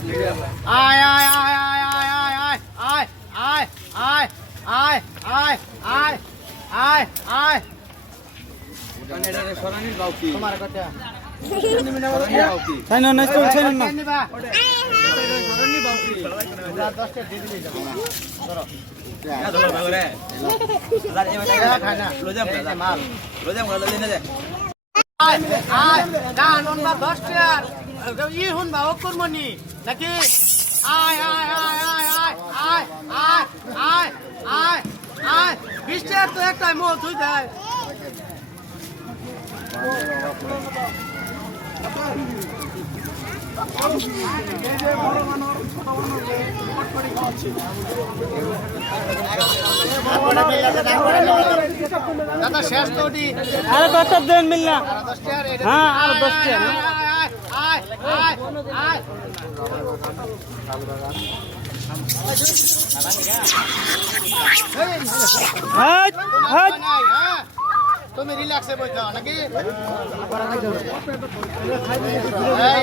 আয় আয় আয় আয় আয় আয় আয় আয় আয় আয় আয় আয় আয় মানে এটা সরানির গাও কি তোমার কথা সরানির গাও কি তাই না নাচ করছেন না নিবা সরানির গাও কি 10টা দিয়ে দিবি ধরো না ধরো বাগরে আদার এবারে খায় না লোজাম না মাল লোজাম না দিনে দে আয় আয় গান অনবা 10 টার ই হুনবা ও করমনি নাকি আয় আয় আয় আয় আয় আয় আয় আয় আয় 20 টার তো একটাই মোট হই যায় দাদা শেষ তো ওটি আরে 10টা দেন মিলনা 10 টার হ্যাঁ আর 10 টা আয় আয় আয় হাট হাট তুমি রিল্যাক্সে বইছো নাকি এই